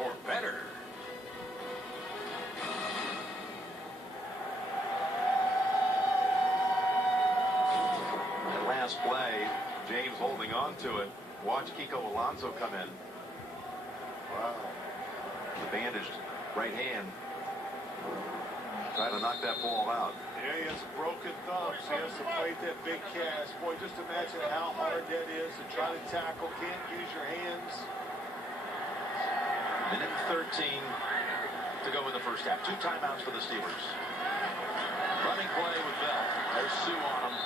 or better. That last play, James holding on to it. Watch Kiko Alonso come in. Wow. The bandaged right hand. Trying to knock that ball out. Yeah, he has a broken thumb, so he has to fight that big cast. Boy, just imagine how hard that is to try to tackle. Can't use your hands. Minute 13 to go in the first half. 2 timeouts for the Steelers. Running play with Bell. There's Sue on him.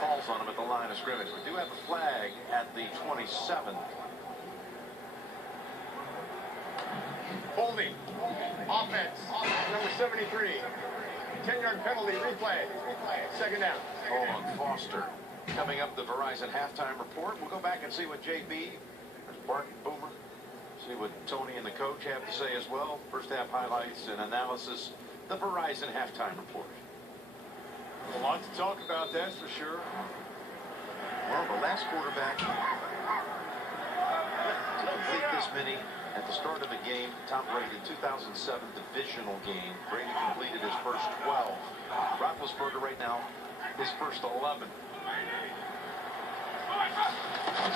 Falls on him at the line of scrimmage. We do have a flag at the 27. Holding. Offense. Number 73. 10-yard penalty. Replay. Second down. Hold on, Foster. Coming up, the Verizon halftime report. We'll go back and see what JB, Bart Boomer, see what Tony and the coach have to say as well. First half highlights and analysis. The Verizon halftime report. A lot to talk about, that's for sure. Well, the last quarterback to complete this many at the start of a game. Tom Brady, 2007 divisional game. Brady completed his first 12. Roethlisberger right now, his first 11.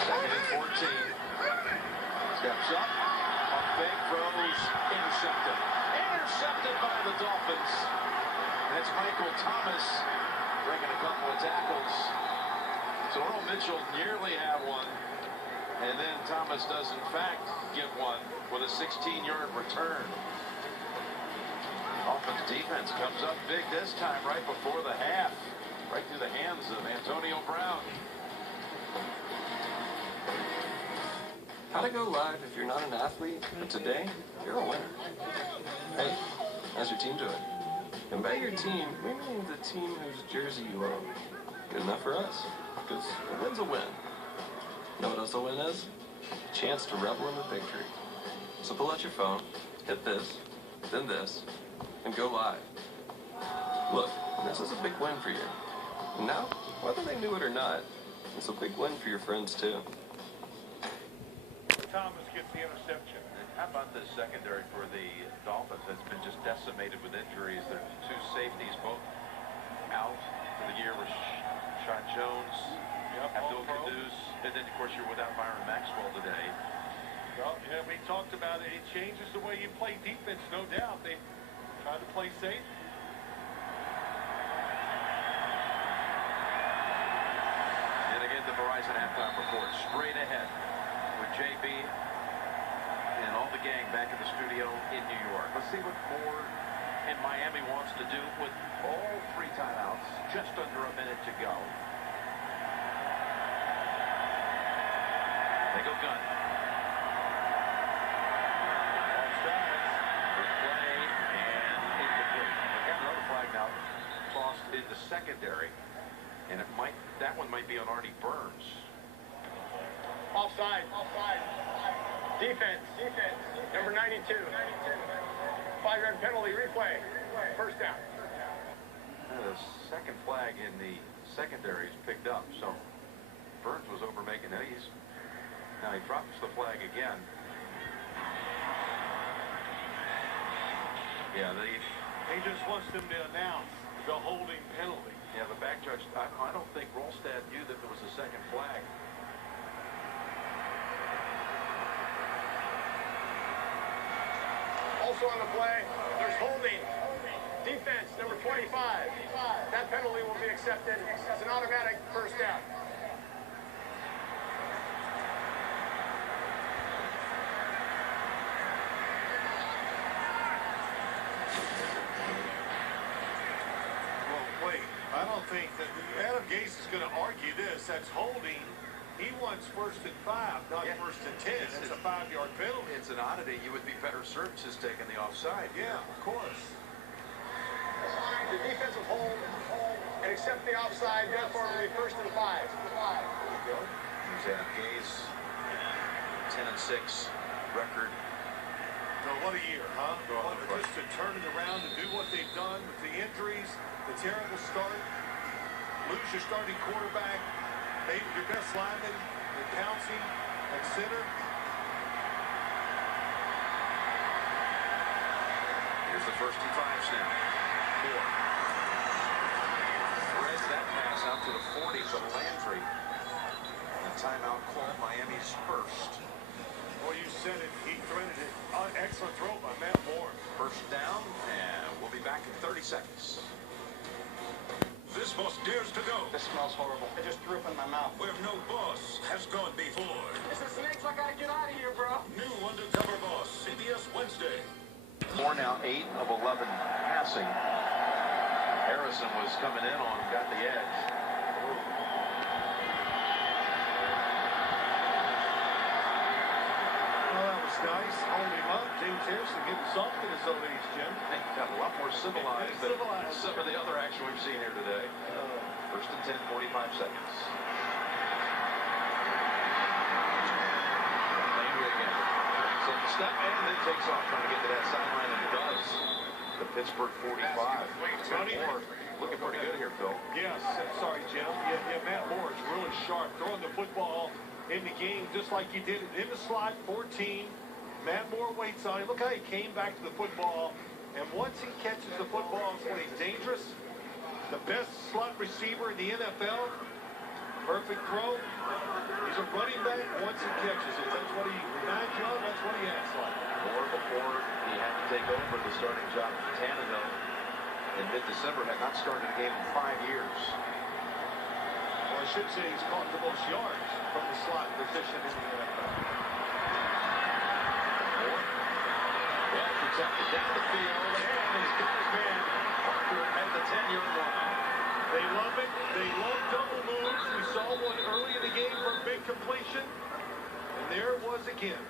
Second and 14. Steps up. On fake, throws, intercepted. Intercepted by the Dolphins. That's Michael Thomas breaking a couple of tackles. So Earl Mitchell nearly had one. And then Thomas does, in fact, get one with a 16-yard return. Dolphins defense comes up big this time right before the half. Right through the hands of Antonio Brown. How to go live if you're not an athlete, but today, you're a winner. Hey, how's your team doing? And by your team, we mean the team whose jersey you own. Good enough for us, because a win's a win. Know what else a win is? A chance to revel in the victory. So pull out your phone, hit this, then this, and go live. Look, this is a big win for you. And now, whether they knew it or not, it's a big win for your friends too. Thomas gets the interception. How about this secondary for the Dolphins that's been just decimated with injuries? Their 2 safeties both out for the year with Shot Jones, Abdul Kudus, and then of course you're without Byron Maxwell today. Well, yeah, we talked about it. It changes the way you play defense, no doubt. They try to play safe. And again, the Verizon halftime report straight ahead with JB and all the gang back in the studio in New York. Let's see what Moore and Miami wants to do with all 3 timeouts. Just under a minute to go. They go gun. Offsides. Good play and incomplete. They got another flag now tossed in the secondary. And that one might be on Artie Burns. Offside. Defense. Number 92. 5-yard penalty. Replay. First down. The second flag in the secondary is picked up. So Burns was over making that. Now he drops the flag again. Yeah, He just wants them to announce the holding penalty. Yeah, the back judge, I don't think Rolstad knew that there was a second flag. Also on the play, there's holding. Defense, number 25. That penalty will be accepted. It's an automatic first down. I don't think that Adam Gase is going to argue this. That's holding. He wants first and 5, not first and 10. That's a 5-yard penalty. It's an oddity. You would be better served just taking the offside. Yeah, of course. The defensive hold and accept the offside. Therefore, it will be first and 5. There you go. Here's Adam Gase. 10-6 record. So what a year, huh? Just to turn it around and do what they've done with the injuries, the terrible start, lose your starting quarterback, maybe your best lineman, the Pouncey at center. First and 5 snap. 4. Threads that pass out to the 40 from Landry. And timeout called, Miami's first. Well, you said it. He threaded it. Excellent throw by Matt Moore. First down, and we'll be back in 30 seconds. This boss dares to go This smells horrible. I just threw up in my mouth. where no boss has gone before. It's the snakes. I gotta get out of here, bro. New Undercover Boss, CBS Wednesday. 4 now, 8 of 11 passing. Harrison was coming in on, got the edge. Well, that was nice. Hold him up. James Harrison getting soft in his old age, Jim. Got a lot more civilized than some of the other action we've seen here today. First and 10, 45 seconds. Landry again. Takes up the step and then takes off trying to get to that sideline, and does. The Pittsburgh 45. Moore looking pretty good here, Phil. Yes. Sorry, Jim. Yeah, Matt Moore is really sharp. Throwing the football in the game just like he did it in the slot. 14. Matt Moore waits on him. Look how he came back to the football. And once he catches the football, it's when he's dangerous. The best slot receiver in the NFL. Perfect throw. He's a running back once he catches it. That's what he reminds you of. That's what he acts like. Moore, before he had to take over the starting job for Tannehill in mid-December, had not started a game in 5 years. Well, I should say he's caught the most yards from the slot position in the NFL. Moore, well protected down the field, and he's got his man Parker at the 10-yard line. They love it. They love double moves. We saw one early in the game for a big completion. And there it was again.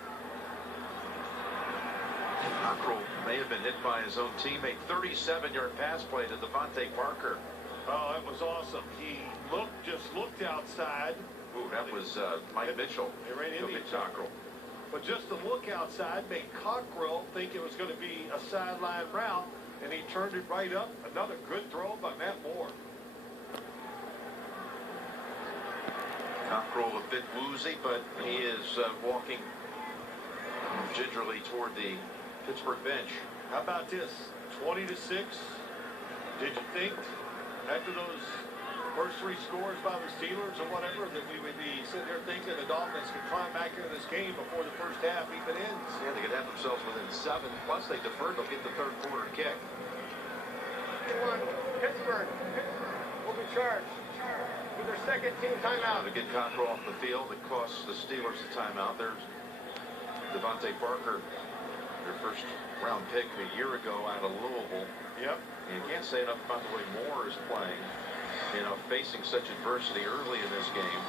Cockrell may have been hit by his own teammate. 37-yard pass play to Devontae Parker. Oh, that was awesome. He just looked outside. Ooh, that was Mike Mitchell. He ran into Took it each Cockrell. But just the look outside made Cockrell think it was going to be a sideline route, and he turned it right up. Another good throw by Matt Moore. Cockrell a bit woozy, but he is walking gingerly toward the Pittsburgh bench. How about this? 20-6. Did you think after those first 3 scores by the Steelers or whatever that we would be sitting there thinking the Dolphins could climb back into this game before the first half even ends? Yeah, they could have themselves within 7. Plus, they deferred. They'll get the third quarter kick. Pittsburgh will be charged with their second team timeout. To get Cockrell off the field, it costs the Steelers the timeout. There's Devontae Parker, their first-round pick a year ago out of Louisville. Yep. And you can't say enough about the way Moore is playing. You know, facing such adversity early in this game.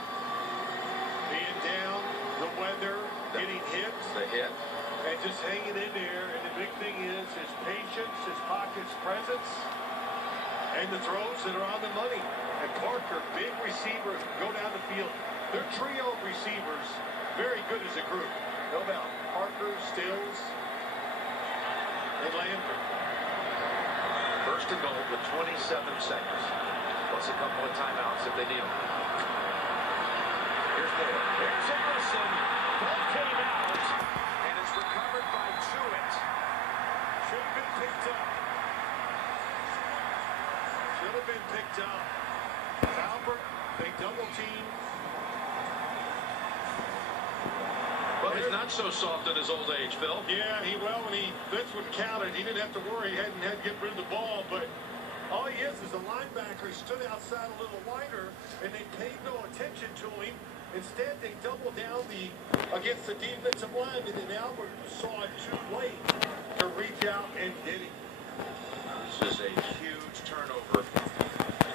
Being down, the weather, getting hit. The hit. And just hanging in there. And the big thing is his patience, his pocket's presence, and the throws that are on the money. And Parker, big receiver, go down the field. They're trio of receivers, very good as a group. No doubt. Parker, Stills, and Landry. First and goal with 27 seconds. Plus a couple of timeouts if they need them. Here's Moore. Here's Harrison. Ball came out. And it's recovered by Jewett. Should have been picked up. Should have been picked up. Albert, they double team. Well, he's not so soft in his old age, Phil. Yeah, that's what counted. He didn't have to worry. He hadn't had to get rid of the ball, but all he is a linebacker. He stood outside a little wider, and they paid no attention to him. Instead, they doubled down against the defensive lineman, and Albert saw it too late to reach out and hit him. This is a huge turnover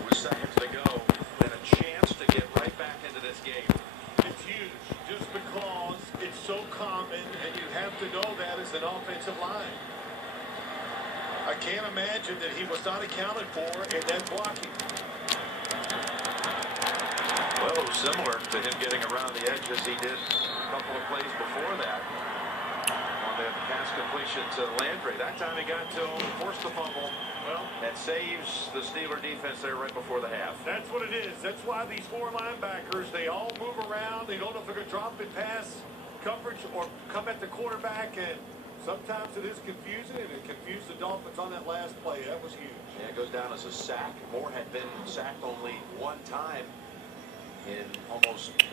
with seconds to go and a chance to get right back into this game. It's huge just because it's so common, and you have to know that as an offensive line. I can't imagine that he was not accounted for in that blocking. Well, similar to him getting around the edge as he did a couple of plays before that. On the pass completion to Landry. That time he got to him, forced the fumble. Well, that saves the Steeler defense there right before the half. That's what it is. That's why these 4 linebackers, they all move around. They don't know if they're going to drop in pass coverage or come at the quarterback and Sometimes it is confusing, and it confused the Dolphins on that last play. That was huge. Yeah, it goes down as a sack. Moore had been sacked only one time in almost, what,